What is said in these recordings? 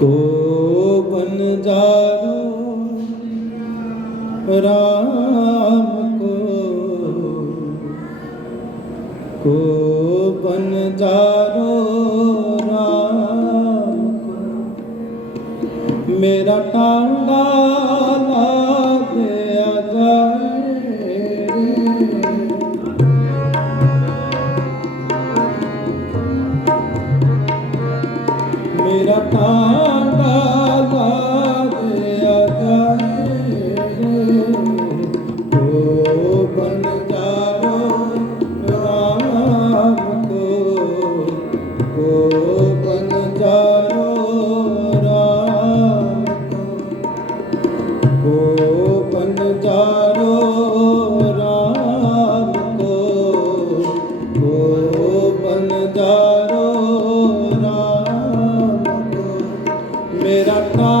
को बंजारो Ram with our.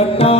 ਮੇਰਾ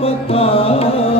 ਪਤਾ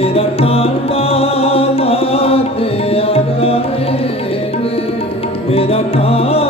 ਮੇਰਾ ਟਾਂਡਾ ਲਾ ਦੇ ਆਗਾ ਮੇਰਾ ਟਾਂਡਾ